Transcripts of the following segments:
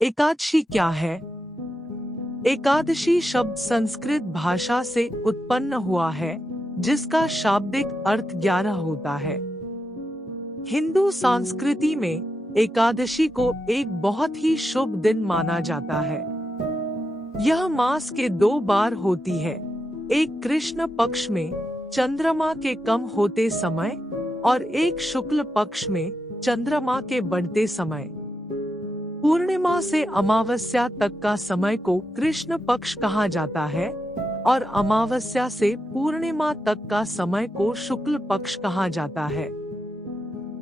एकादशी क्या है? एकादशी शब्द संस्कृत भाषा से उत्पन्न हुआ है, जिसका शाब्दिक अर्थ 11 होता है। हिंदू संस्कृति में एकादशी को एक बहुत ही शुभ दिन माना जाता है। यह मास के 2 बार होती है, एक कृष्ण पक्ष में चंद्रमा के कम होते समय और एक शुक्ल पक्ष में चंद्रमा के बढ़ते समय। पूर्णिमा से अमावस्या तक का समय को कृष्ण पक्ष कहा जाता है और अमावस्या से पूर्णिमा तक का समय को शुक्ल पक्ष कहा जाता है।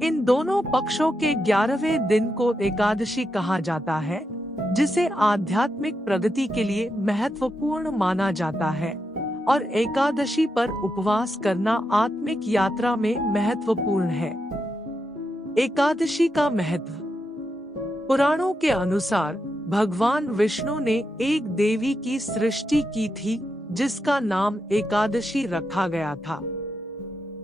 इन दोनों पक्षों के 11वें दिन को एकादशी कहा जाता है, जिसे आध्यात्मिक प्रगति के लिए महत्वपूर्ण माना जाता है और एकादशी पर उपवास करना आत्मिक यात्रा में महत्वपूर्ण है। एकादशी का महत्व। पुराणों के अनुसार भगवान विष्णु ने एक देवी की सृष्टि की थी, जिसका नाम एकादशी रखा गया था।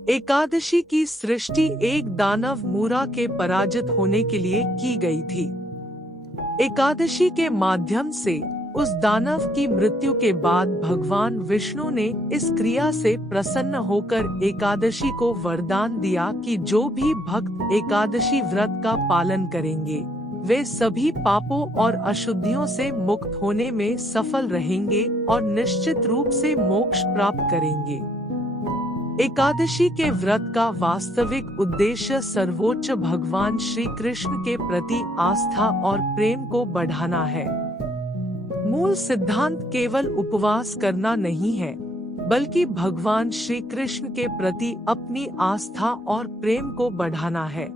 एकादशी की सृष्टि एक दानव मूरा के पराजित होने के लिए की गई थी। एकादशी के माध्यम से उस दानव की मृत्यु के बाद भगवान विष्णु ने इस क्रिया से प्रसन्न होकर एकादशी को वरदान दिया कि जो भी भक्त एकादशी व्रत का पालन करेंगे, वे सभी पापों और अशुद्धियों से मुक्त होने में सफल रहेंगे और निश्चित रूप से मोक्ष प्राप्त करेंगे। एकादशी के व्रत का वास्तविक उद्देश्य सर्वोच्च भगवान श्री कृष्ण के प्रति आस्था और प्रेम को बढ़ाना है। मूल सिद्धांत केवल उपवास करना नहीं है, बल्कि भगवान श्री कृष्ण के प्रति अपनी आस्था और प्रेम को बढ़ाना है।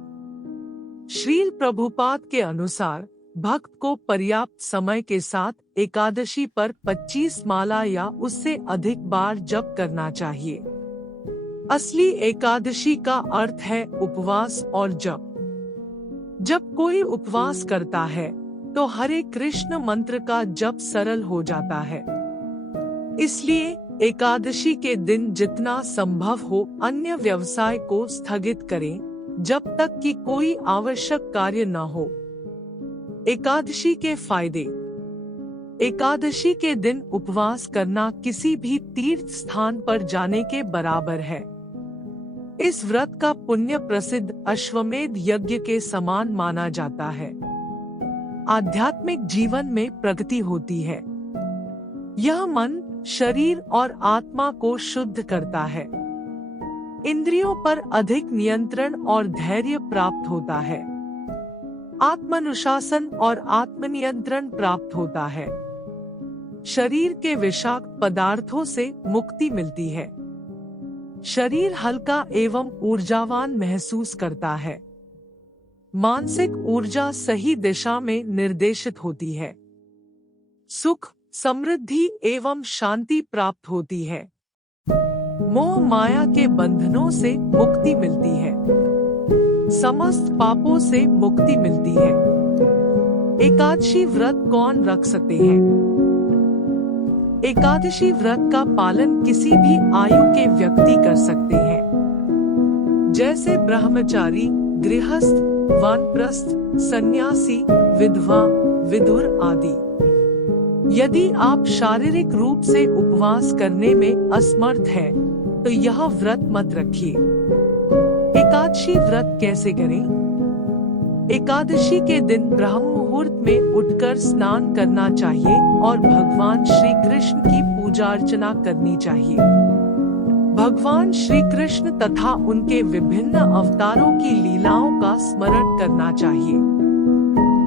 श्रील प्रभुपाद के अनुसार भक्त को पर्याप्त समय के साथ एकादशी पर 25 माला या उससे अधिक बार जप करना चाहिए। असली एकादशी का अर्थ है उपवास और जप। जब कोई उपवास करता है तो हरे कृष्ण मंत्र का जप सरल हो जाता है। इसलिए एकादशी के दिन जितना संभव हो अन्य व्यवसाय को स्थगित करें, जब तक कि कोई आवश्यक कार्य न हो। एकादशी के फायदे। एकादशी के दिन उपवास करना किसी भी तीर्थ स्थान पर जाने के बराबर है। इस व्रत का पुण्य प्रसिद्ध अश्वमेध यज्ञ के समान माना जाता है। आध्यात्मिक जीवन में प्रगति होती है। यह मन, शरीर और आत्मा को शुद्ध करता है। इंद्रियों पर अधिक नियंत्रण और धैर्य प्राप्त होता है। आत्मानुशासन और आत्मनियंत्रण प्राप्त होता है। शरीर के विषाक्त पदार्थों से मुक्ति मिलती है। शरीर हल्का एवं ऊर्जावान महसूस करता है। मानसिक ऊर्जा सही दिशा में निर्देशित होती है। सुख, समृद्धि एवं शांति प्राप्त होती है। मोह माया के बंधनों से मुक्ति मिलती है। समस्त पापों से मुक्ति मिलती है। एकादशी व्रत कौन रख सकते हैं? एकादशी व्रत का पालन किसी भी आयु के व्यक्ति कर सकते हैं, जैसे ब्रह्मचारी, गृहस्थ, वानप्रस्थ, सन्यासी, विधवा, विधुर आदि। यदि आप शारीरिक रूप से उपवास करने में असमर्थ हैं, तो यह व्रत मत रखिए। एकादशी व्रत कैसे करें? एकादशी के दिन ब्रह्म मुहूर्त में उठकर स्नान करना चाहिए और भगवान श्री कृष्ण की पूजा अर्चना करनी चाहिए। भगवान श्री कृष्ण तथा उनके विभिन्न अवतारों की लीलाओं का स्मरण करना चाहिए।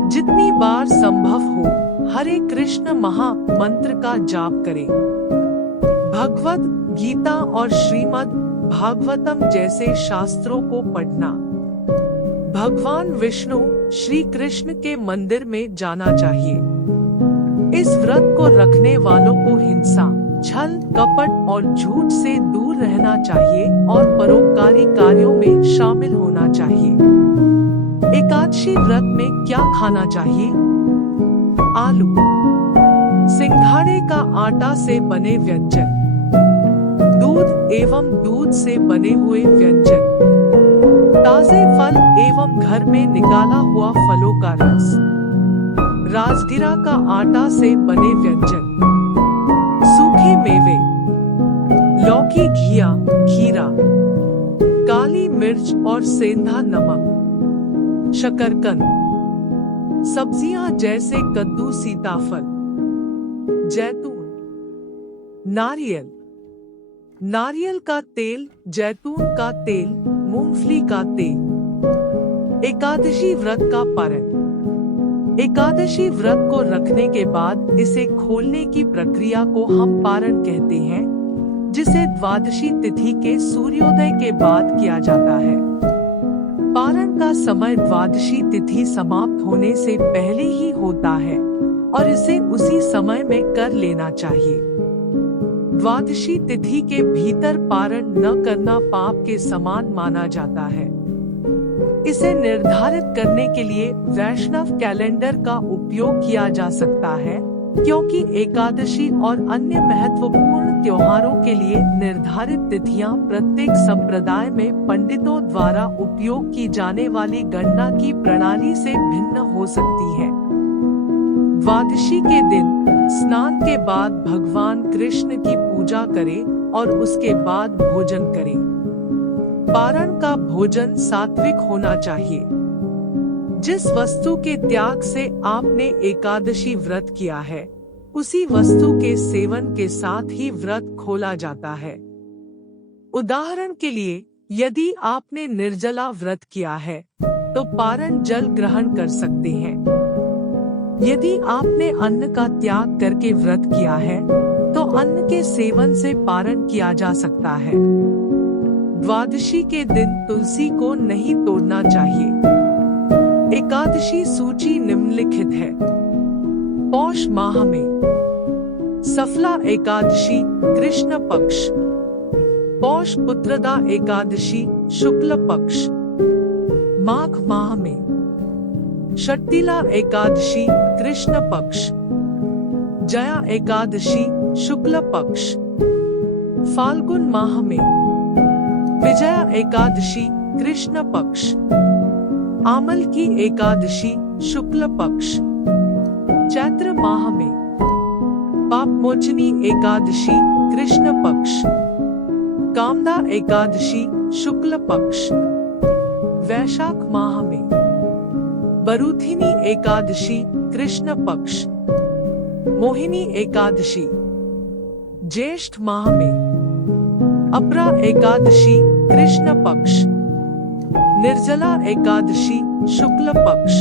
जितनी बार संभव हो हरे कृष्ण महा मंत्र का जाप करें। भगवद गीता और श्रीमद् भागवतम जैसे शास्त्रों को पढ़ना। भगवान विष्णु, श्री कृष्ण के मंदिर में जाना चाहिए। इस व्रत को रखने वालों को हिंसा, छल, कपट और झूठ से दूर रहना चाहिए और परोपकारी कार्यों में शामिल होना चाहिए। एकादशी व्रत में क्या खाना चाहिए? आलू, सिंघाड़े का आटा से बने व्यंजन, दूध एवं दूध से बने हुए व्यंजन, ताजे फल एवं घर में निकाला हुआ फलों का रस, राजगिरा का आटा से बने व्यंजन, सूखे मेवे, लौकी, घिया, खीरा, काली मिर्च और सेंधा नमक, शकरकंद, सब्जियां जैसे कद्दू, सीताफल, जैतून, नारियल, नारियल का तेल, जैतून का तेल, मूंगफली का तेल। एकादशी व्रत का पारण। एकादशी व्रत को रखने के बाद इसे खोलने की प्रक्रिया को हम पारण कहते हैं, जिसे द्वादशी तिथि के सूर्योदय के बाद किया जाता है। पारण का समय द्वादशी तिथि समाप्त होने से पहले ही होता है और इसे उसी समय में कर लेना चाहिए। द्वादशी तिथि के भीतर पारण न करना पाप के समान माना जाता है। इसे निर्धारित करने के लिए वैष्णव कैलेंडर का उपयोग किया जा सकता है, क्योंकि एकादशी और अन्य महत्वपूर्ण त्योहारों के लिए निर्धारित तिथियां प्रत्येक संप्रदाय में पंडितों द्वारा उपयोग की जाने वाली गणना की प्रणाली से भिन्न हो सकती है। द्वादशी के दिन स्नान के बाद भगवान कृष्ण की पूजा करें और उसके बाद भोजन करें। पारण का भोजन सात्विक होना चाहिए। जिस वस्तु के त्याग से आपने एकादशी व्रत किया है, उसी वस्तु के सेवन के साथ ही व्रत खोला जाता है। उदाहरण के लिए, यदि आपने निर्जला व्रत किया है, तो पारण जल ग्रहण कर सकते हैं। यदि आपने अन्न का त्याग करके व्रत किया है, तो अन्न के सेवन से पारण किया जा सकता है। द्वादशी के दिन तुलसी को नहीं तोड़ना चाहिए। एकादशी सूची निम्नलिखित है। पौष माह में सफला एकादशी कृष्ण पक्ष, पौष पुत्रदा एकादशी शुक्ल पक्ष। माघ माह में षट्तिला एकादशी कृष्ण पक्ष, जया एकादशी शुक्ल पक्ष। फाल्गुन माह में विजया एकादशी कृष्ण पक्ष, आमल की एकादशी शुक्ल पक्ष। चैत्र माह में पापमोचनी एकादशी कृष्ण पक्ष, कामदा एकादशी शुक्ल पक्ष। वैशाख माह में बरूथिनी एकादशी कृष्ण पक्ष, मोहिनी एकादशी। ज्येष्ठ माह में अपरा एकादशी कृष्ण पक्ष, निर्जला एकादशी शुक्ल पक्ष।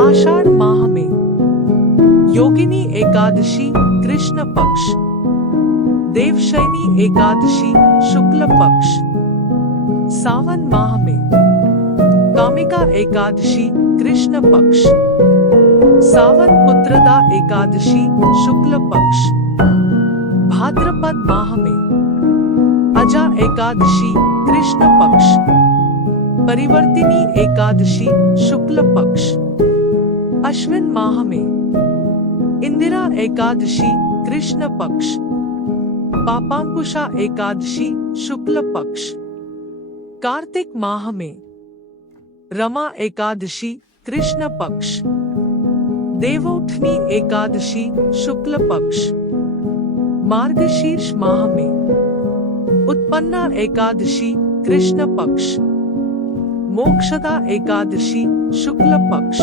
आषाढ़ माह में योगिनी एकादशी कृष्ण पक्ष, देवशयनी एकादशी शुक्ल पक्ष। सावन माह में कामिका एकादशी कृष्ण पक्ष, सावन पुत्रदा एकादशी शुक्ल पक्ष। भाद्रपद माह में अजा एकादशी कृष्ण पक्ष, परिवर्तिनी एकादशी शुक्ल पक्ष। अश्विन माह में इंदिरा एकादशी कृष्ण पक्ष, पापांकुशा एकादशी शुक्ल पक्ष। कार्तिक माह में रमा एकादशी कृष्ण पक्ष, देवोत्थनी एकादशी शुक्ल पक्ष। मार्गशीर्ष माह में उत्पन्ना एकादशी कृष्ण पक्ष, मोक्षदा एकादशी शुक्ल पक्ष।